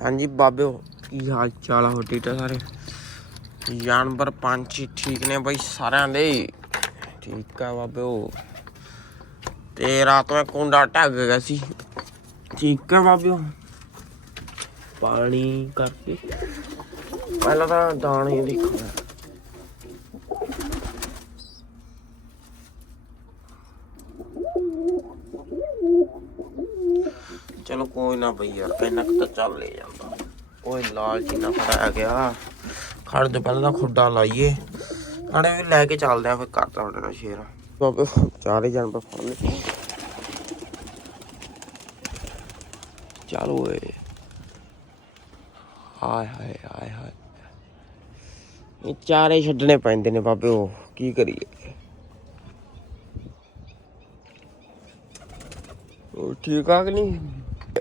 ਹਾਂਜੀ ਬਾਬੇ, ਕੀ ਹਾਲ ਚਾਲ ਆ ਹੋ ਠੀਕ ਸਾਰੇ? ਜਾਨਵਰ ਪੰਛੀ ਠੀਕ ਨੇ ਬਈ ਸਾਰਿਆਂ ਦੇ। ਠੀਕ ਆ ਬਾਬਿਓ ਤੇ ਰਾਤ ਨੂੰ ਕੁੰਡਾ ਢੱਕ ਗਿਆ ਸੀ। ਠੀਕ ਆ ਬਾਬੇ ਪਾਣੀ ਕਰਕੇ। ਪਹਿਲਾਂ ਤਾਂ ਦਾਣੇ ਦੇਖੋ ਚਲੋ ਕੋਈ ਨਾ ਬਈ ਯਾਰ, ਇੰਨਾ ਕੁ ਤਾਂ ਚੱਲ ਹੀ ਜਾਂਦਾ। ਓਏ ਲਾਲ ਚੀਨਾ ਫੜਾਇਆ ਗਿਆ। ਖੜ ਦੇ ਪਹਿਲਾਂ ਤਾਂ ਖੁੱਡਾ ਲਾਈਏ। ਅੜੇ ਵੀ ਲੈ ਕੇ ਚੱਲਦੇ ਆ ਫਿਰ ਘਰ ਤੁਹਾਡੇ ਨਾਲ ਸ਼ੇਰ। ਬਾਬੇ, ਚਾਰੇ ਜਾਨਵਰ ਫੜ ਲਏ। ਚੱਲ ਓਏ। ਹਾਏ ਹਾਏ ਹਾਏ ਹਾਏ। ਇਹ ਚਾਰੇ ਛੱਡਣੇ ਪੈਂਦੇ ਨੇ ਬਾਬੇ ਉਹ, ਕੀ ਕਰੀਏ? ਉਹ ਠੀਕ ਆ ਕਿ ਨਹੀਂ?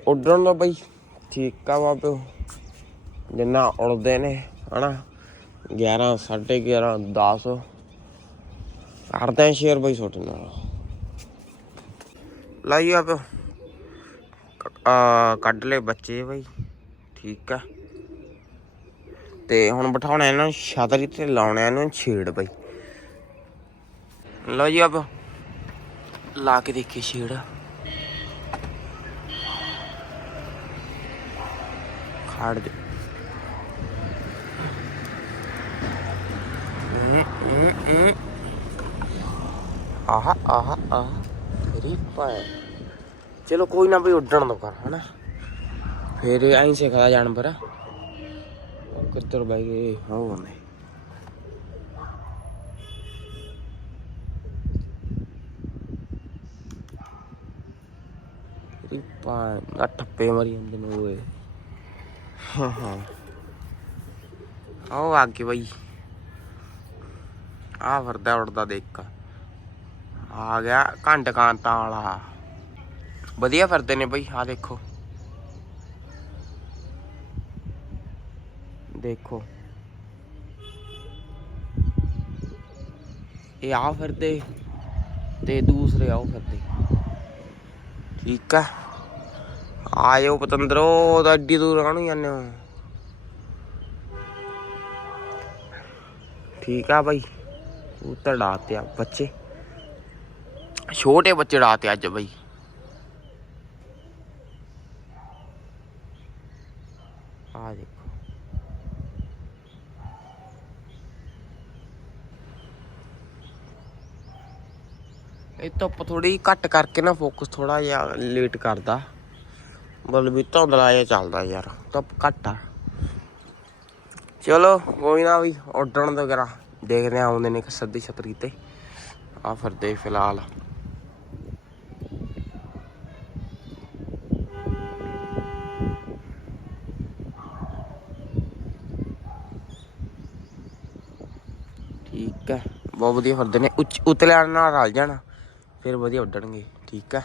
ਉੱਡਣ ਦਾ ਬਈ। ਠੀਕ ਆ ਬਾਬੇ। ਉਹ। ਜਿੰਨਾ ਉੜਦੇ ਨੇ, ਹਨਾ? 11 11:30 10 ਕਰਦੇ ਆ ਸ਼ੇਰ ਬਈ ਛੋਟੇ ਨਾਲ। ਲਾਈ ਆ ਪਿਓ ਕੱਢ ਲੈ ਬੱਚੇ ਬਈ। ਠੀਕ ਆ। ਤੇ ਹੁਣ ਬਿਠਾਉਣਾ ਇਹਨਾਂ ਨੂੰ ਛਤਰੀ ਤੇ ਲਾਉਣਾ ਇਹਨਾਂ ਨੂੰ ਛੇੜ ਬਈ। ਲਓ ਜੀ ਆਪ। ਲਾ ਕੇ ਦੇਖੀ ਛੇੜ। ਖਾੜ ਦੇ। ਆਹਾ ਆਹਾ, ਆਹ। ਤੇਰੀ ਪਾਏ ਚਲੋ ਕੋਈ ਨਾ ਬਈ ਉੱਡਣ ਦੋ ਕਰ ਹਨਾ? ਫੇਰ ਐਂ ਸਿੱਖਦਾ ਜਾਨਵਰ। ਕਿੱਧਰ ਬੈ ਗਏ? ਹੋ ਨੇ ਤੇਰੀ ਪਾਏ ਆ ਠੱਪੇ ਮਾਰੀ ਜਾਂਦੇ ਨੇ ਓਏ। ਹਾਂ ਹਾਂ। ਆਓ ਅੱਗੇ ਬਈ। ਆ ਵਰਦਾ ਉੜਦਾ ਦੇਖ। ਆ ਗਿਆ ਘੰਟ ਕਾਂਤਾਂ ਵਾਲਾ। ਵਧੀਆ ਫਿਰਦੇ ਨੇ ਬਈ ਆ ਦੇਖੋ। ਦੇਖੋ। ਇਹ ਆ ਫਿਰਦੇ ਤੇ ਦੂਸਰੇ ਆਓ ਫਿਰਦੇ। ਠੀਕ ਆ। ਆਇਓ ਪਤੰਦਰੋ ਤਾਂ ਐਡੀ ਦੂਰ ਕਾਹਨੂੰ ਜਾਂਦੇ ਹੋ? ਠੀਕ ਆ ਬਾਈ। ਉੱਤਰ ਡਾਤੇ ਆ ਬੱਚੇ। ਛੋਟੇ ਬੱਚੇ ਡਾਤੇ ਅੱਜ ਬਾਈ। ਆ ਦੇਖੋ। ਇਹ ਧੁੱਪ ਥੋੜੀ ਘੱਟ ਕਰਕੇ ਨਾ ਫੋਕਸ ਥੋੜਾ ਜਿਹਾ ਲੇਟ ਕਰਦਾ। ਬਲ ਵੀ ਧੁੰਦਲਾ ਜਿਹਾ ਚੱਲਦਾ ਯਾਰ, ਧੁੱਪ ਘੱਟ ਆ। ਚਲੋ, ਕੋਈ ਨਾ ਵੀ ਉੱਡਣ ਵਗੈਰਾ ਦੇਖਦੇ ਆ ਆਉਂਦੇ ਨੇ ਕਿ ਸੱਦੀ ਛਤਰੀ ਤੇ। ਆ ਫਿਰਦੇ ਫਿਲਹਾਲ। ਠੀਕ ਹੈ, ਬਹੁਤ ਵਧੀਆ ਫਿਰਦੇ ਨੇ। ਉੱਚ ਉਤਲਿਆਂ ਨਾਲ ਰਲ ਜਾਣਾ, ਫਿਰ ਵਧੀਆ ਉੱਡਣਗੇ। ਠੀਕ ਹੈ।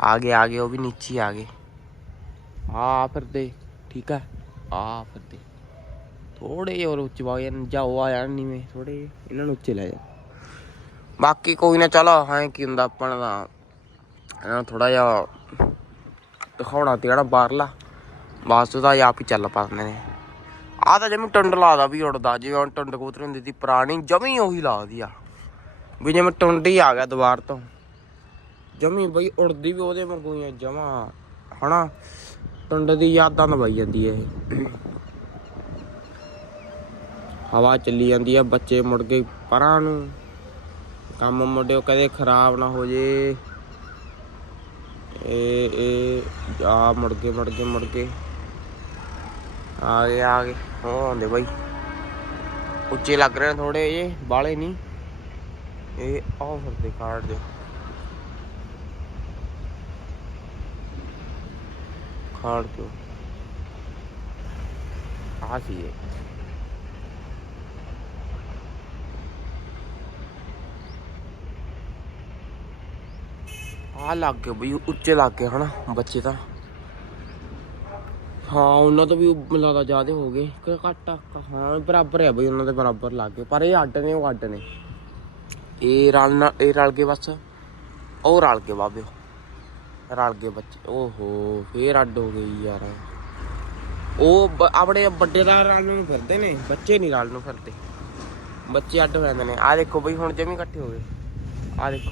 ਆ ਗਏ ਆ ਗਏ, ਉਹ ਵੀ ਨੀਚੇ ਆ ਗਏ। ਆ ਫਿਰਦੇ, ਠੀਕ ਹੈ ਆ ਫਿਰਦੇ। ਥੋੜੇ ਹੋਰ ਉੱਚ ਵਾ ਜਾਓ ਆ ਜਾਣ ਨੀਵੇਂ ਥੋੜੇ ਇਹਨਾਂ ਨੂੰ ਉੱਚੇ ਲੈ ਜਾ। ਬਾਕੀ ਕੋਈ ਨਾ, ਚਲੋ, ਹਾਂ, ਕੀ ਹੁੰਦਾ ਆਪਣਾ ਦਾ, ਇਹਨਾਂ ਥੋੜਾ ਜਿਹਾ ਦਿਖਾਉਣਾ ਤੇ ਜਿਹੜਾ ਬਾਹਰਲਾ। ਬਸ ਉਹਦਾ ਆਪ ਹੀ ਚੱਲ ਪਾਉਂਦੇ ਨੇ। ਆ ਤਾਂ ਜਿਵੇਂ ਟੰਡ ਲਾਦਾ ਵੀ ਉੜਦਾ ਜਿਵੇਂ ਹੁਣ ਟੰਡ ਕਬੂਤਰ ਹੁੰਦੀ ਸੀ ਪੁਰਾਣੀ, ਜਮੀ ਉਹੀ ਲਾਦੀ ਆ। ਵੀ ਜਿਵੇਂ ਟੁੰਡ ਹੀ ਆ ਗਿਆ ਦੁਬਾਰ ਤੋਂ। ਜਮੀ ਬਈ ਉੜਦੀ ਵੀ ਉਹਦੇ ਵਾਂਗੂ ਹੀ ਆ, ਜਮਾ, ਹਨਾ? ਪਿੰਡ ਦੀ ਯਾਦਾਂ ਨਵਾਈ ਜਾਂਦੀ ਹੈ ਇਹ। ਹਵਾ ਚੱਲੀ ਜਾਂਦੀ ਹੈ ਬੱਚੇ ਮੁੜ ਕੇ ਪਰਾਂ ਨੂੰ। ਕੰਮ ਮੁੰਡਿਓ ਕਦੇ ਖਰਾਬ ਨਾ ਹੋ ਜੇ। ਇਹ ਇਹ, ਆ ਮੁੜ ਕੇ ਮੁੜ ਕੇ ਮੁੜ ਕੇ। ਆ ਗਏ ਆ ਗਏ। ਹੋ ਆਉਂਦੇ ਬਾਈ। ਉੱਚੇ ਲੱਗ ਰਹੇ ਨੇ ਥੋੜੇ ਜੇ ਬਾਲੇ ਨਹੀਂ। ਇਹ ਆਹ ਫਿਰਦੇ, ਕਾਰਡ ਦੇ। ਖਾੜ ਕਿਉਂ ਆ ਸੀ ਇਹ ਆ ਲੱਗ ਗਏ ਬਈ ਉੱਚੇ ਲੱਗ ਗਏ ਹਨਾ ਬੱਚੇ ਤਾਂ ਹਾਂ ਉਹਨਾਂ ਤੋਂ ਵੀ ਮਿਲਾਦਾ ਜ਼ਿਆਦੇ ਹੋ ਗਏ ਕਿ ਘੱਟ ਹਾਂ ਬਰਾਬਰ ਹੈ ਬਈ ਉਹਨਾਂ ਦੇ ਬਰਾਬਰ ਲੱਗ ਗਏ ਪਰ ਇਹ ਅੱਡ ਨੇ ਉਹ ਅੱਡ ਨੇ ਇਹ ਰਲ ਨਾਲ ਇਹ ਰਲ ਗਏ ਬਸ ਉਹ ਰਲ ਗਏ ਬਾਬੇ ਰਲ ਗਏ ਬੱਚੇ। ਓਹੋ, ਫੇਰ ਅੱਡ ਹੋ ਗਈ ਯਾਰ। ਉਹ ਬ- ਆਪਣੇ ਵੱਡੇ ਦਾ ਰਲ ਨੂੰ ਫਿਰਦੇ ਨੇ, ਬੱਚੇ ਨਹੀਂ ਰਲ ਨੂੰ ਫਿਰਦੇ। ਬੱਚੇ ਅੱਡ ਹੋ ਜਾਂਦੇ ਨੇ। ਆ ਦੇਖੋ ਬਈ, ਹੁਣ ਜਮੀ ਇਕੱਠੇ ਹੋ ਗਏ। ਆ ਦੇਖੋ।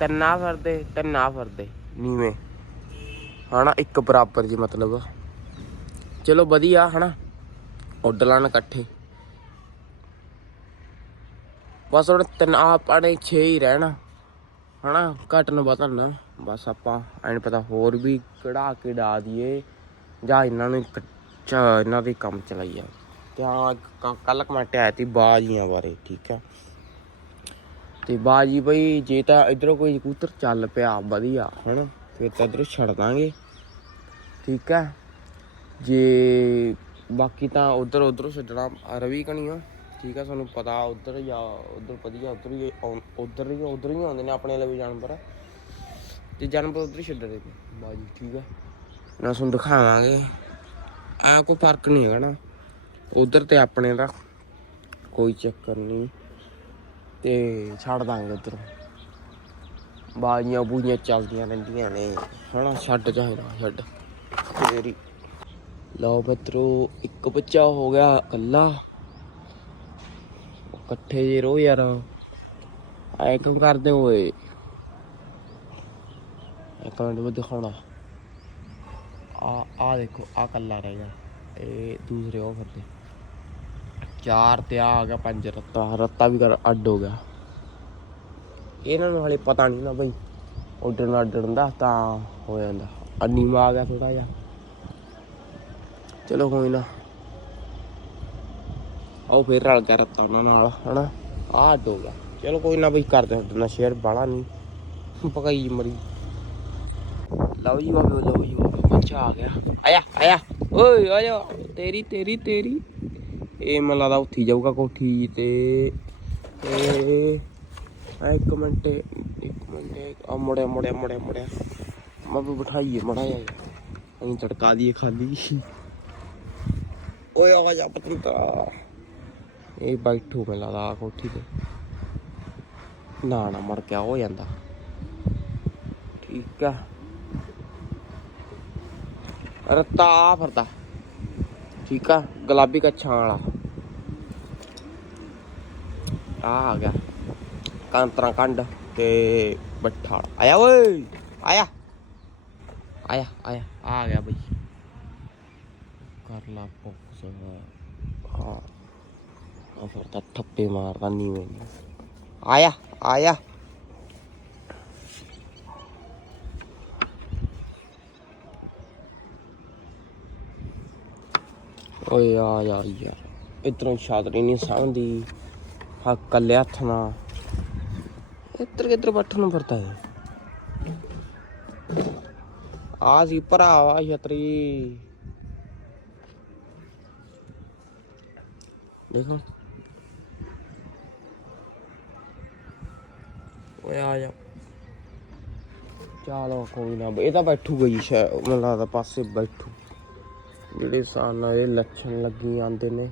ਤਿੰਨਾ ਫਿਰਦੇ ਤਿੰਨਾ ਫਿਰਦੇ। ਨੀਵੇਂ। ਹਨਾ, ਇੱਕ ਬਰਾਬਰ ਜੀ ਮਤਲਬ। ਚਲੋ ਵਧੀਆ, ਹਨਾ। ਉੱਡ ਲੈਣ ਇਕੱਠੇ। ਬਸ ਹੁਣ ਤਿੰਨ ਆਪਣੇ 6 ਹੀ ਰਹਿਣਾ। ਹਨਾ, ਘੱਟ ਨੂੰ ਵਧਣ ਨਾ ਬਸ ਆਪਾਂ ਐਨ ਪਤਾ ਹੋਰ ਵੀ ਕਢਾ ਕੇ ਡਾ ਦਈਏ ਜਾਂ ਇਹਨਾਂ ਨੂੰ ਇੱਕ ਇਹਨਾਂ ਦੇ ਕੰਮ ਚਲਾਈਏ। ਤੇ ਹਾਂ ਕੱਲ ਕਮੈਂਟ ਆਇਆ ਸੀ ਬਾਜੀਆਂ ਬਾਰੇ, ਠੀਕ ਹੈ। ਤੇ ਬਾਜੀ ਬਈ, ਜੇ ਤਾਂ ਇਧਰੋਂ ਕੋਈ ਕਬੂਤਰ ਚੱਲ ਪਿਆ, ਵਧੀਆ, ਹਨਾ, ਫਿਰ ਤਾਂ ਇਧਰੋਂ ਛੱਡ ਦਾਂਗੇ, ਠੀਕ ਹੈ। ਜੇ ਬਾਕੀ ਤਾਂ ਉਧਰ, ਉਧਰੋਂ ਛੱਡਣਾ ਰਵੀ ਕਣੀਓ ਠੀਕ ਹੈ, ਸਾਨੂੰ ਪਤਾ ਉਧਰ ਜਾਂ ਉਧਰ ਵਧੀਆ, ਉਧਰ ਹੀ ਉਧਰ ਹੀ ਉਧਰ ਹੀ ਆਉਂਦੇ ਨੇ ਆਪਣੇ ਲਈ ਜਾਨਵਰ। ਤੇ ਜਾਨਵਰ ਉਧਰ ਹੀ ਛੱਡਦੇ ਨੇ ਬਾਜੀ ਠੀਕ ਹੈ ਨਾ ਤੁਹਾਨੂੰ ਦਿਖਾਵਾਂਗੇ। ਆ ਕੋਈ ਫ਼ਰਕ ਨਹੀਂ ਹੈਗਾ ਨਾ। ਉਧਰ ਤੇ ਆਪਣੇ ਦਾ ਕੋਈ ਚੱਕਰ ਨਹੀਂ। ਤੇ ਛੱਡ ਦਾਂਗੇ ਉਧਰ। ਬਾਜੀਆਂ ਬੂਜੀਆਂ ਚੱਲਦੀਆਂ ਰਹਿੰਦੀਆਂ ਨੇ। ਹਨਾ ਛੱਡ ਚਾਹੀਦਾ ਛੱਡ। ਤੇਰੀ ਲਓ ਮਿੱਤਰੋ ਇੱਕ ਬੱਚਾ ਹੋ ਗਿਆ ਕੱਲਾ ਇਕੱਠੇ ਜੇ ਰੋ ਯਾਰ। ਐ ਕਿਉਂ ਕਰਦੇ ਓਏ ਇੱਕ ਮੈਂ ਦਿਖਾਉਣਾ। ਆ ਆ ਦੇਖੋ, ਆ ਕੱਲਾ ਰਹਿ ਗਿਆ। ਇਹ ਦੂਸਰੇ ਉਹ ਫਿਰਦੇ। ਚਾਰ ਤੇ ਆ ਆ ਗਿਆ, ਪੰਜ ਰੱਤਾ। ਰੱਤਾ ਵੀ ਕਰ, ਅੱਡ ਹੋ ਗਿਆ। ਇਹਨਾਂ ਨੂੰ ਹਲੇ ਪਤਾ ਨਹੀਂ ਨਾ ਬਈ, ਉੱਡਣ ਅੱਡਣ ਦਾ ਤਾਂ ਹੋ ਜਾਂਦਾ। ਅੰਨੀ ਆ ਗਿਆ ਥੋੜਾ ਜਿਹਾ। ਚਲੋ ਕੋਈ ਨਾ। ਉਹ ਫਿਰ ਰਲ ਗਿਆ ਰੱਤਾ ਉਹਨਾਂ ਨਾਲ, ਹਨਾ? ਆਹ ਅੱਡ ਹੋ ਗਿਆ। ਚਲੋ ਕੋਈ ਨਾ ਬਈ, ਕਰਦੇ ਹਾਂ। ਨਾ ਸ਼ੇਅਰ ਬਾਲਾ ਨਹੀਂ ਪਕਾਈ ਮਰੀ। ਲਓ ਜੀ ਬਾਬੇ ਲਓ ਜੀ ਬਾਬੇ ਬੱਚਾ ਆ ਗਿਆ। ਆਇਆ ਆਇਆ। ਓਏ ਆਇਆ ਤੇਰੀ ਤੇਰੀ ਤੇਰੀ। ਇਹ ਮੈਨੂੰ ਲੱਗਦਾ ਉੱਥੀ ਜਾਊਗਾ ਕੋਠੀ ਤੇ। ਆ ਇੱਕ ਮਿੰਟ ਇੱਕ ਮਿੰਟ। ਆ ਮੁੜਿਆ ਮੁੜਿਆ ਮੁੜਿਆ ਮੁੜਿਆ। ਮੈਂ ਬਿਠਾਈਏ ਮੜਾ ਜਾ ਅਸੀਂ ਤੜਕਾ ਦੀਏ ਖਾਲੀ। ਓਏ, ਆ ਜਾ ਪਤੰਤਾ ਇਹ ਬੈਠੂ ਮੈਨੂੰ ਲੱਗਦਾ ਕੋਠੀ ਤੇ। ਨਾ ਨਾ ਮਰ ਗਿਆ ਹੋ ਜਾਂਦਾ। ਠੀਕ ਆ। ਰੱਤਾ ਫਿਰਦਾ। ਠੀਕ ਆ, ਗੁਲਾਬੀ ਕੱਛਾਂ ਵਾਲਾ। ਆ ਆ ਗਿਆ। ਕਾਂਤਰਾ ਕੰਡ ਤੇ ਬੱਠਾ ਆਇਆ ਓਏ, ਆਇਆ। ਆਇਆ ਆਇਆ। ਆ ਗਿਆ ਬਈ। ਕਰ ਲਾ ਫੋਕਸ ਹਾਂ। ਆ ਫਿਰ ਤਾਂ ਠੱਪੇ ਮਾਰਦਾ ਨੀਵੇਂ ਨੂੰ। ਆਇਆ ਆਇਆ। ਓਏ ਆ ਜਾ ਯਾਰ, ਇਧਰੋਂ ਛਾਤਰੀ ਨਹੀਂ ਸਾਂਦੀ ਹਾਂ ਕੱਲੇ ਹੱਥ ਨਾਲ। ਇੱਧਰ ਕਿੱਧਰ ਬੱਠ ਨੂੰ ਫਿਰਦਾ ਹੈ ਆ ਸੀ ਭਰਾਵਾ ਛਤਰੀ। ਦੇਖੋ ਓਏ ਆ ਜਾ। ਚਲੋ ਕੋਈ ਨਾ, ਇਹ ਤਾਂ ਬੈਠੂ ਗਈ ਸ਼ਾਇਦ ਲੱਗਦਾ ਪਾਸੇ ਬੈਠੂ। ਜਿਹੜੇ ਸਾਲ ਨਾਲ ਇਹ ਲੱਛਣ ਲੱਗੀ ਆਂਦੇ ਨੇ।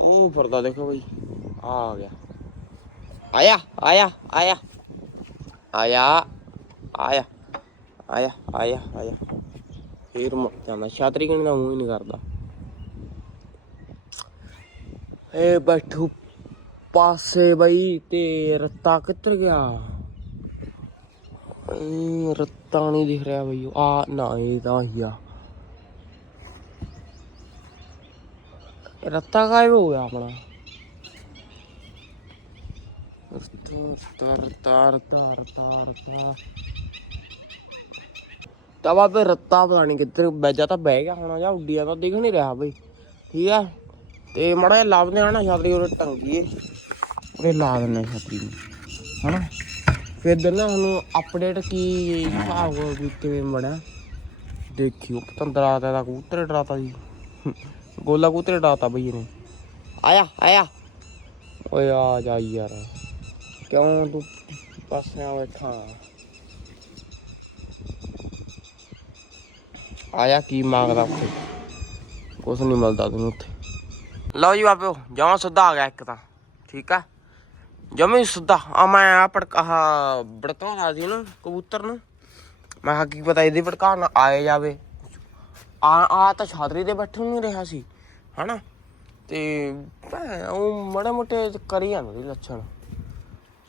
ਉਹ ਫਿਰਦਾ ਦੇਖੋ ਬਈ, ਆ ਗਿਆ। ਆਇਆ ਆਇਆ ਆਇਆ। ਆਇਆ ਆਇਆ ਆਇਆ ਆਇਆ ਆਇਆ। ਫੇਰ ਮੁੱਕ ਜਾਂਦਾ। ਛਾਤਰੀ ਕਿਨੇ ਦਾ ਮੂੰਹ ਹੀ ਨਹੀਂ ਕਰਦਾ। ਏ ਬੈਠੂ ਪਾਸੇ ਬਈ ਤੇ ਰੱਤਾ ਕਿੱਧਰ ਗਿਆ? ਏ, ਰੱਤਾ ਨਹੀਂ ਦਿਖ ਰਿਹਾ ਬਈ ਆ ਨਾ ਇਹ ਤਾਂ ਹੀ ਆ। ਰੱਤਾ ਗਾਇਬ ਹੋ ਗਿਆ ਆਪਣਾ। ਤਰ ਤਰ ਤਰ ਤਰ ਤਰ ਤਾਂ ਬਾਬੇ ਰੱਤਾ ਪਤਾ ਨਹੀਂ ਕਿੱਧਰ ਬੈਜਾ ਤਾਂ ਬਹਿ ਗਿਆ ਹੋਣਾ ਜਾਂ ਉੱਡਿਆ ਤਾਂ ਦਿਖ ਨਹੀਂ ਰਿਹਾ ਬਈ। ਠੀਕ ਆ? ਤੇ ਮੜਾ ਜਿਹਾ ਲੱਭਦੇ ਆ ਨਾ ਛਤਰੀ ਉਹ ਟੰਗੀਏ ਉਹਦੇ ਲਾ ਦਿੰਦੇ ਆ ਛਤਰੀ ਨੂੰ। ਹਨਾ? ਫਿਰ ਦਿਨ ਨਾ ਅਪਡੇਟ ਕੀ ਹਿਸਾਬ ਵੀ ਕਿਵੇਂ ਬਣਿਆ? ਦੇਖਿਓ, ਪਤੰਦਰਾ ਦਾ ਕਬੂਤਰ ਡਰਾਤਾ ਜੀ। ਗੋਲਾ ਕਬੂਤਰ ਡਰਾਤਾ ਬਈ ਇਹਨੇ। ਆਇਆ ਆਇਆ। ਓਏ ਆ ਜਾ ਯਾਰ। ਕਿਉਂ ਤੂੰ ਪਾਸੇ ਬੈਠਾ ਆਇਆ ਕੀ ਮੰਗਦਾ ਉੱਥੇ? ਕੁਛ ਨਹੀਂ ਮਿਲਦਾ ਤੈਨੂੰ ਉੱਥੇ। ਲਓ ਜੀ ਬਾਬਿਓ, ਜਮਾਂ ਸਿੱਧਾ ਆ ਗਿਆ ਇੱਕ ਤਾਂ। ਠੀਕ ਆ? ਜਮੇ ਸਿੱਧਾ। ਆ ਮੈਂ ਆ ਪੜਕਾ ਬੜਕਾਉਣਾ ਸੀ ਨਾ ਕਬੂਤਰ ਨੂੰ। ਮੈਂ ਕਿਹਾ ਕੀ ਪਤਾ ਇਹਦੇ ਭੜਕਾ ਨਾ ਆਏ ਜਾਵੇ। ਆ ਆ ਤਾਂ ਛਾਤਰੀ ਦੇ ਬੈਠਣ ਨੂੰ ਰਿਹਾ ਸੀ, ਹਨਾ? ਤੇ ਭੈ- ਉਹ ਮੜੇ ਮੋਟੇ ਕਰੀ ਜਾਂਦੇ ਸੀ ਲੱਛਣ।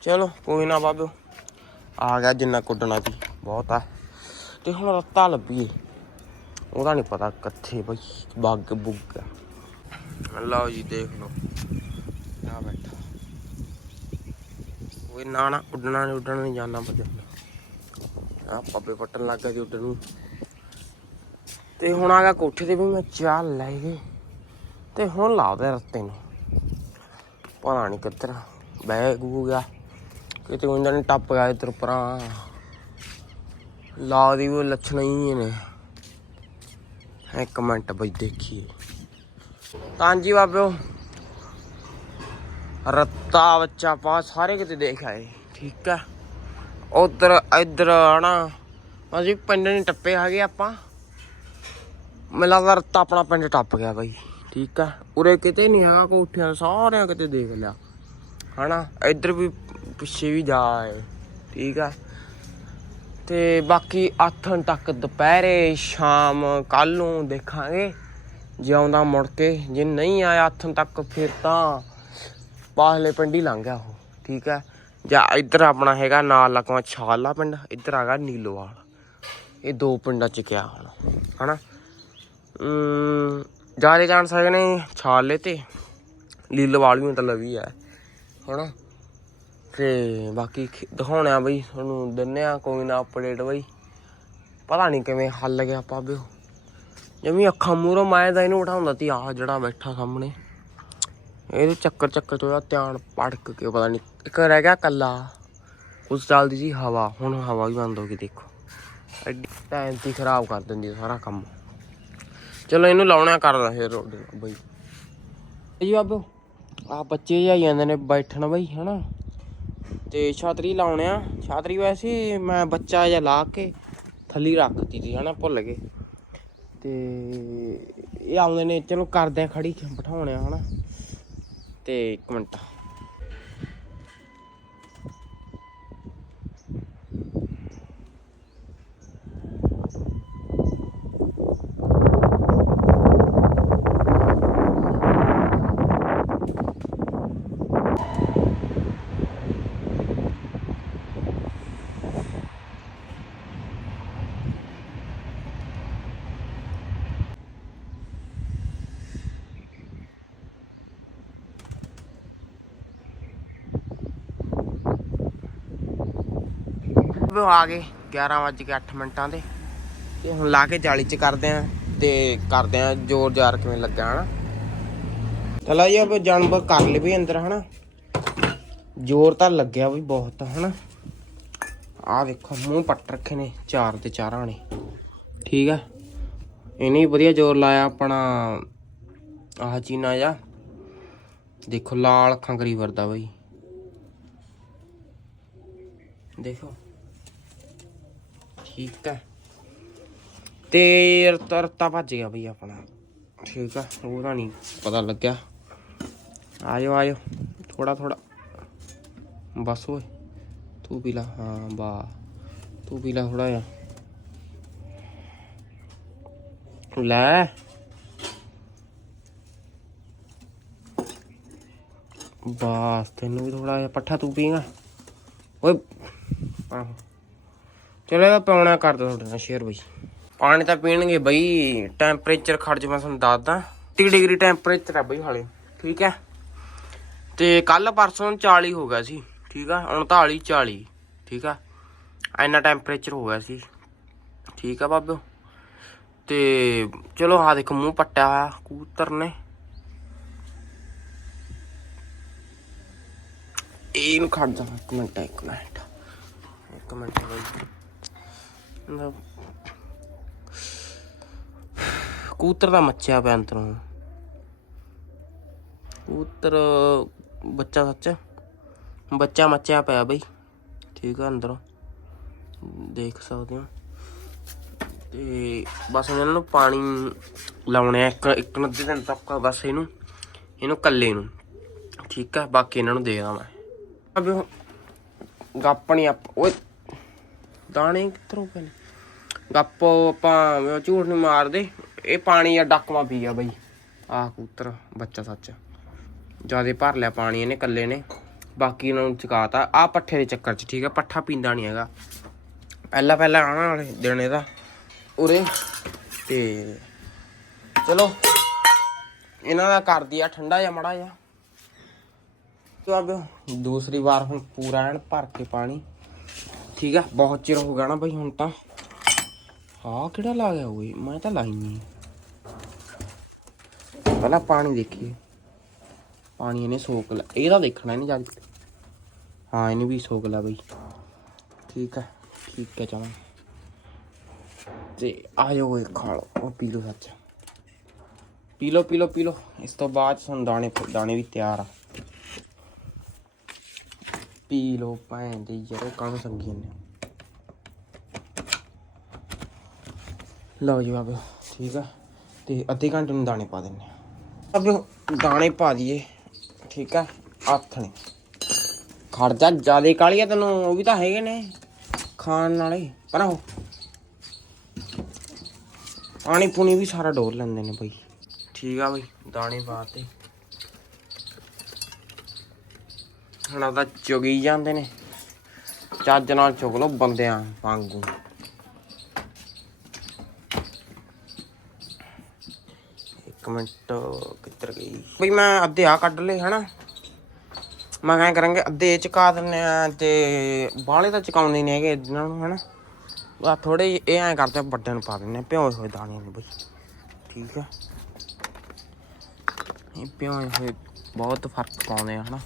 ਚਲੋ, ਕੋਈ ਨਾ ਬਾਬਿਓ। ਆ ਗਿਆ ਜਿੰਨਾ ਕੁੱਟਣਾ ਸੀ, ਬਹੁਤ ਆ। ਤੇ ਹੁਣ ਰੱਤਾ ਲੱਭੀਏ। ਉਹਦਾ ਨਹੀਂ ਪਤਾ ਕਿੱਥੇ ਬਈ ਬੱਗ ਬੁੱਗ ਆ। ਲਓ ਜੀ, ਦੇਖ ਲਓ। ਆ ਬੈਠਾ। ਉਹ ਨਾ ਨਾ ਉੱਡਣਾ ਨਹੀਂ ਉੱਡਣਾ ਨਹੀਂ ਜਾਣਾ ਭੱਜਣਾ ਆ ਪੱਪੇ ਪੱਟਣ ਲੱਗ ਗਿਆ ਸੀ ਉੱਡਣ ਨੂੰ। ਤੇ ਹੁਣ ਆ ਗਿਆ ਕੋਠੇ ਤੇ ਵੀ ਮੈਂ ਚਾਲ ਲੈ ਗਏ ਤੇ ਹੁਣ ਲਾਉਦੇ ਰਸਤੇ ਨੂੰ। ਪਤਾ ਨਹੀਂ ਕਿੱਧਰ ਬਹਿ ਗੂ ਗਿਆ। ਕਿਤੇ ਉਹਨਾਂ ਨੇ ਟੱਪ ਗਿਆ ਇੱਧਰ ਪਰਾਂ ਲਾ ਦੀ ਉਹ ਲੱਛਣ ਹੀ ਨੇ। ਇੱਕ ਮਿੰਟ ਬਈ ਦੇਖੀਏ। ਤਾਂ ਜੀ ਬਾਬਿਓ। ਰੱਤਾ ਬੱਚਾ ਪਾ, ਸਾਰੇ ਕਿਤੇ ਦੇਖ ਆਏ। ਠੀਕ ਆ। ਉਧਰ, ਇੱਧਰ ਹਨਾ ਅਸੀਂ ਪਿੰਡ ਨਹੀਂ ਟੱਪੇ ਹੈਗੇ ਆਪਾਂ। ਮੈਨੂੰ ਲੱਗਦਾ ਰੱਤਾ ਆਪਣਾ ਪਿੰਡ ਟੱਪ ਗਿਆ ਬਾਈ। ਠੀਕ ਆ। ਉਰੇ ਕਿਤੇ ਨਹੀਂ ਹੈਗਾ ਕੋਠਿਆਂ ਸਾਰਿਆਂ ਕਿਤੇ ਦੇਖ ਲਿਆ। ਹਨਾ? ਇੱਧਰ ਵੀ ਪਿੱਛੇ ਵੀ ਜਾ ਆਏ। ਠੀਕ ਆ। ਤੇ ਬਾਕੀ ਆਥਣ ਤੱਕ ਦੁਪਹਿਰੇ, ਸ਼ਾਮ ਕੱਲ ਨੂੰ ਦੇਖਾਂਗੇ। ਜੇ ਆਉਂਦਾ ਮੁੜ ਕੇ। ਜੇ ਨਹੀਂ ਆਇਆ ਆਥਣ ਤੱਕ, ਫਿਰ ਤਾਂ ਬਾਹਲੇ ਪਿੰਡ ਹੀ ਲੰਘ ਗਿਆ ਉਹ, ਠੀਕ ਹੈ? ਜਾਂ ਇੱਧਰ ਆਪਣਾ ਹੈਗਾ ਨਾਲ ਲਕਵਾ ਛਾਲਾ ਪਿੰਡ, ਇੱਧਰ ਆਗਾ ਨੀਲੋਵਾਲ। ਇਹ ਦੋ ਪਿੰਡਾਂ ਚ ਕਿਆ ਹੁਣ, ਹਨਾ? ਜਾਰੇ ਜਾਣ ਸਕਦੇ ਛਾਲੇ ਤੇ, ਨੀਲੋਵਾਲ ਵੀ ਮਤਲਬ ਹੀ ਹੈ, ਹਨਾ? ਤੇ ਬਾਕੀ ਖ- ਦਿਖਾਉਣੇ ਆ ਬਈ, ਤੁਹਾਨੂੰ ਦਿੰਨੇ ਆ, ਕੋਈ ਨਾ ਅਪਡੇਟ ਬਈ। ਪਤਾ ਨਹੀਂ ਕਿਵੇਂ ਹੱਲ ਗਿਆ ਪਾਬਿਓ ਜਮੀ ਅੱਖਾਂ ਮੂਰੋਂ ਮਾਇਆ ਤਾਂ ਇਹਨੂੰ ਉਠਾਉਂਦਾ ਤੀ ਆ ਜਿਹੜਾ ਬੈਠਾ ਸਾਹਮਣੇ। ਇਹਦੇ ਚੱਕਰ ਚੱਕਰ ਚ ਉਹਦਾ ਧਿਆਨ ਪੜਕ ਕੇ ਪਤਾ ਨਹੀਂ ਇੱਕ ਰਹਿ ਗਿਆ ਕੱਲਾ ਉਸ ਚੱਲਦੀ ਸੀ ਹਵਾ, ਹੁਣ ਹਵਾ ਵੀ ਬੰਦ ਹੋ ਗਈ, ਦੇਖੋ। ਐਡੀ ਟਾਈਮ ਦੀ ਖਰਾਬ ਕਰ ਦਿੰਦੀ ਸਾਰਾ ਕੰਮ। ਚਲੋ ਇਹਨੂੰ ਲਾਉਣਾ ਕਰਦਾ ਫਿਰ ਰੋਡ ਬਈ। ਜੀ ਬਾਬੂ ਆ ਬੱਚੇ ਜਾਈ ਜਾਂਦੇ ਨੇ ਬੈਠਣ ਬਈ, ਹਨਾ। ਤੇ ਛਾਤਰੀ ਲਾਉਣੇ ਆ। ਛਾਤਰੀ ਵੈਸੇ ਮੈਂ ਬੱਚਾ ਜਿਹਾ ਲਾ ਕੇ ਥੱਲੀ ਰੱਖਤੀ ਸੀ, ਹਨਾ, ਭੁੱਲ ਗਏ। ਤੇ ਇਹ ਆਉਂਦੇ ਨੇ, ਚਲੋ ਕਰਦੇ ਆ ਖੜੀ, ਬਿਠਾਉਣੇ ਆ, ਹਨਾ। ਤੇ ਇੱਕ ਮਿੰਟ ਆ ਗਏ 11 ਵੱਜ ਕੇ 8 ਮਿੰਟਾਂ ਦੇ। ਤੇ ਹੁਣ ਲਾ ਕੇ ਜਾਲੀ ਚ ਕਰਦੇ ਆ ਤੇ ਕਰਦੇ ਆ ਜ਼ੋਰ ਜ਼ਾਰ ਕਿਵੇਂ ਲੱਗਾ, ਹਨਾ? ਚਲੋ ਜੀ ਉਹ ਜਾਨਵਰ ਕਰ ਲਏ ਵੀ ਅੰਦਰ, ਹਨਾ? ਜ਼ੋਰ ਤਾਂ ਲੱਗਿਆ ਵੀ ਬਹੁਤ, ਹਨਾ? ਆ ਵੇਖੋ, ਮੂੰਹ ਪੱਟ ਰੱਖੇ ਨੇ ਚਾਰ ਤੇ ਚਾਰਾਂ ਨੇ। ਠੀਕ ਆ? ਇਹਨੇ ਵਧੀਆ ਜ਼ੋਰ ਲਾਇਆ ਆਪਣਾ, ਆਹ ਚੀਨਾ ਜਾ ਦੇਖੋ, ਲਾਲ ਅੱਖਾਂ ਕਰੀ ਵਰਦਾ ਬਈ। ਦੇਖੋ। ਠੀਕ ਹੈ ਤੇ ਰਤਾ ਰਤਾ ਭੱਜ ਗਿਆ ਬਈ ਆਪਣਾ ਠੀਕ ਆ ਉਹਦਾ ਨਹੀਂ ਪਤਾ ਲੱਗਿਆ ਆਜੋ ਆਜੋ ਥੋੜਾ ਥੋੜਾ ਬਸ ਓਏ ਤੂੰ ਪੀ ਲਾ ਹਾਂ ਬਾ ਤੂੰ ਪੀ ਲਾ ਥੋੜਾ ਜਿਹਾ ਲੈ ਬਸ ਤੈਨੂੰ ਵੀ ਥੋੜਾ ਜਿਹਾ ਪੱਠਾ ਤੂੰ ਪੀਂਗਾ ਓਏ ਆਹੋ ਚਲੋ ਇਹ ਪਾਉਣਾ ਕਰ ਦੋ ਤੁਹਾਡੇ ਨਾਲ ਸ਼ੇਅਰ ਬਈ। ਪਾਣੀ ਤਾਂ ਪੀਣਗੇ ਬਈ ਟੈਂਪਰੇਚਰ ਖੜ ਜਾ ਮੈਂ ਤੁਹਾਨੂੰ ਦੱਸਦਾ। 30 ਡਿਗਰੀ ਟੈਂਪਰੇਚਰ ਆ ਬਈ ਹਾਲੇ, ਠੀਕ ਹੈ? ਤੇ ਕੱਲ ਪਰਸੋਂ 40 ਹੋ ਗਿਆ ਸੀ, ਠੀਕ ਆ? 39 40 ਠੀਕ ਆ? ਇੰਨਾ ਟੈਂਪਰੇਚਰ ਹੋ ਗਿਆ ਸੀ, ਠੀਕ ਆ ਬਾਬਿਓ? ਤੇ ਚਲੋ ਆ ਦੇਖੋ, ਮੂੰਹ ਪੱਟਿਆ ਹੋਇਆ ਕੂਤਰ ਨੇ। ਇਹਨੂੰ ਖੜ ਜਾ, ਇੱਕ ਮਿੰਟ ਇੱਕ ਮਿੰਟ ਇੱਕ ਮਿੰਟ ਬਈ। ਕੂਤਰ ਦਾ ਮੱਚਿਆ ਪਿਆ ਅੰਦਰੋਂ। ਕੂਤਰ ਬੱਚਾ ਸੱਚ। ਬੱਚਾ ਮੱਚਿਆ ਪਿਆ ਬਈ। ਠੀਕ ਆ ਅੰਦਰੋਂ। ਦੇਖ ਸਕਦੇ ਹੋ। ਤੇ ਬਸ ਇਹਨਾਂ ਨੂੰ ਪਾਣੀ ਲਾਉਣੇ ਆ ਇੱਕ ਇੱਕ ਨੱਦੇ ਦਿਨ ਤੱਕ ਬਸ ਇਹਨੂੰ ਇਹਨੂੰ ਕੱਲੇ ਨੂੰ। ਠੀਕ ਆ, ਬਾਕੀ ਇਹਨਾਂ ਨੂੰ ਦੇ ਦਾਂ ਮੈਂ ਅਬੇ ਗੱਪ ਨਹੀਂ ਆਪ ਓਏ, ਦਾਣੇ ਕਿੱਧਰੋਂ ਪਏ ਗੱਪ ਆਪਾਂ ਝੂਠ ਨਹੀਂ ਮਾਰਦੇ। ਇਹ ਪਾਣੀ ਆ ਡੱਕਵਾ ਪੀ ਗਿਆ ਬਈ। ਆਹ ਕੂਤਰ ਬੱਚਾ ਸੱਚ। ਜਿਆਦੇ ਭਰ ਲਿਆ ਪਾਣੀ ਇਹਨੇ ਕੱਲੇ ਨੇ। ਬਾਕੀ ਇਹਨਾਂ ਨੂੰ ਚਕਾਤਾ। ਆ ਪੱਠੇ ਦੇ ਚੱਕਰ 'ਚ, ਠੀਕ ਆ, ਪੱਠਾ ਪੀਂਦਾ ਨਹੀਂ ਹੈਗਾ। ਪਹਿਲਾਂ ਪਹਿਲਾਂ ਆਣਾ ਵਾਲੇ ਦਿਨ ਇਹਦਾ। ਉਰੇ। ਤੇ ਚਲੋ। ਇਹਨਾਂ ਦਾ ਕਰਦੀ ਆ ਠੰਡਾ ਜਿਹਾ ਮੜਾ ਜਿਹਾ। ਤੋ ਅਬ ਦੂਸਰੀ ਵਾਰ ਹੁਣ ਪੂਰਾ ਐਨ ਭਰ ਕੇ ਪਾਣੀ। ਠੀਕ ਆ, ਬਹੁਤ ਚਿਰ ਹੋ ਗਿਆ ਨਾ ਬਈ ਹੁਣ ਤਾਂ। ਹਾਂ, ਕਿਹੜਾ ਲਾ ਗਿਆ ਓਏ? ਮੈਂ ਤਾਂ ਲਾਈ ਨਹੀਂ ਪਹਿਲਾਂ ਪਾਣੀ ਦੇਖੀਏ। ਪਾਣੀ ਇਹਨੇ ਸੋਕ ਲਿਆ ਇਹਦਾ ਦੇਖਣਾ ਨਹੀਂ ਜਦ ਹਾਂ, ਇਹਨੇ ਵੀ ਸੋਕ ਲਿਆ ਬਈ। ਠੀਕ ਆ, ਠੀਕ ਹੈ ਚਲੋ। ਤੇ ਆ ਜਾਓ ਖਾ ਲਓ। ਉਹ ਪੀ ਲਓ ਸੱਚ। ਪੀ ਲਓ ਪੀ ਲਓ ਪੀ ਲਓ। ਇਸ ਤੋਂ ਬਾਅਦ ਸਾਨੂੰ ਦਾਣੇ ਦਾਣੇ ਵੀ ਤਿਆਰ ਆ। ਪੀ ਲਓ ਭੈਣ ਦੇ ਯਾਰੋ ਕੰਮ ਸੰਗੀ ਨੇ ਲਓ ਜੀ ਬਾਬੇ, ਠੀਕ ਆ। ਤੇ ਅੱਧੇ ਘੰਟੇ ਨੂੰ ਦਾਣੇ ਪਾ ਦਿੰਨੇ ਆ। ਅਬੇ ਦਾਣੇ ਪਾ ਦਈਏ, ਠੀਕ ਆ, ਹੱਥ ਨੇ। ਖੜ ਜਾ, ਜਿਆਦੇ ਕਾਲੀ ਆ ਤੈਨੂੰ, ਉਹ ਵੀ ਤਾਂ ਹੈਗੇ ਨੇ ਖਾਣ ਵਾਲੇ। ਪਰ ਉਹ ਪਾਣੀ ਪੂਣੀ ਵੀ ਸਾਰਾ ਡੋਰ ਲੈਂਦੇ ਨੇ ਬਈ। ਠੀਕ ਆ ਬਈ, ਦਾਣੇ ਪਾਤੇ ਹੁਣ ਆਦਾ ਚੁਗੀ ਜਾਂਦੇ ਨੇ। ਚੱਜ ਨਾਲ ਚੁਗ ਲੋ ਬੰਦਿਆਂ ਵਾਂਗੂ। ਇੱਕ ਮਿੰਟ ਕਿੱਧਰ ਗਈ? ਬਈ ਮੈਂ ਅੱਧੇ ਆ ਕੱਢ ਲਏ, ਹਨਾ? ਮੈਂ ਕਹਿ ਕਰਾਂਗੇ, ਅੱਧੇ ਇਹ ਚਕਾ ਦਿੰਨੇ ਆ ਤੇ ਬਾਹਲੇ ਤਾਂ ਚਕਾਉਂਦੇ ਨਹੀਂ ਹੈਗੇ ਇਹਨਾਂ ਨੂੰ, ਹਨਾ? ਆ ਥੋੜੇ ਇਹ ਐਂ ਕਰਦੇ ਵੱਡੇ ਨੂੰ ਪਾ ਦਿੰਨੇ ਭਿਓਏ ਹੋਏ ਦਾਣੇ ਨੇ ਬਈ। ਠੀਕ ਆ? ਇਹ ਭਿਓਏ ਹੋਏ ਬਹੁਤ ਫ਼ਰਕ ਪਾਉਂਦੇ ਆ, ਹਨਾ?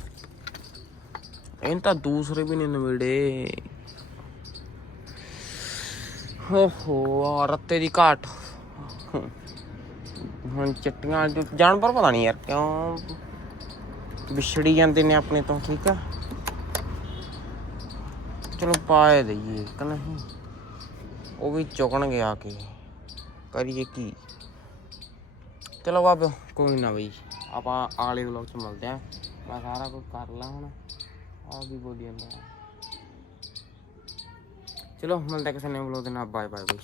ਇਹਨਾਂ ਤਾਂ ਦੂਸਰੇ ਵੀ ਨਹੀਂ ਨਵੇੜੇ। ਹੋ ਰੱਤੇ ਦੀ ਘਾਟ। ਹੁਣ ਚਿੱਟੀਆਂ ਜੋ ਜਾਨਵਰ ਪਤਾ ਨਹੀਂ ਯਾਰ ਕਿਉਂ ਵਿਛੜੀ ਜਾਂਦੇ ਨੇ ਆਪਣੇ ਤੋਂ, ਠੀਕ ਆ? ਚਲੋ ਪਾਏ ਦਈਏ ਕਿ ਨਹੀਂ। ਉਹ ਵੀ ਚੁਗਣਗੇ ਆ ਕੇ। ਕਰੀਏ ਕੀ? ਚਲੋ ਬਾਬੇ, ਕੋਈ ਨਾ ਬਈ। ਆਪਾਂ ਆਲੇ ਵਲੋਗ ਚ ਮਿਲਦੇ ਆ। ਮੈਂ ਸਾਰਾ ਕੁਝ ਕਰ ਲਾਂ ਹੁਣ। ਆ ਵੀ ਬੋਲੀ ਜਾਂਦਾ। ਚਲੋ, ਮਿਲਦੇ ਕਿਸੇ ਨੇ ਵਲੋਗ ਦੇ ਨਾਲ। ਬਾਏ ਬਾਏ ਬਈ।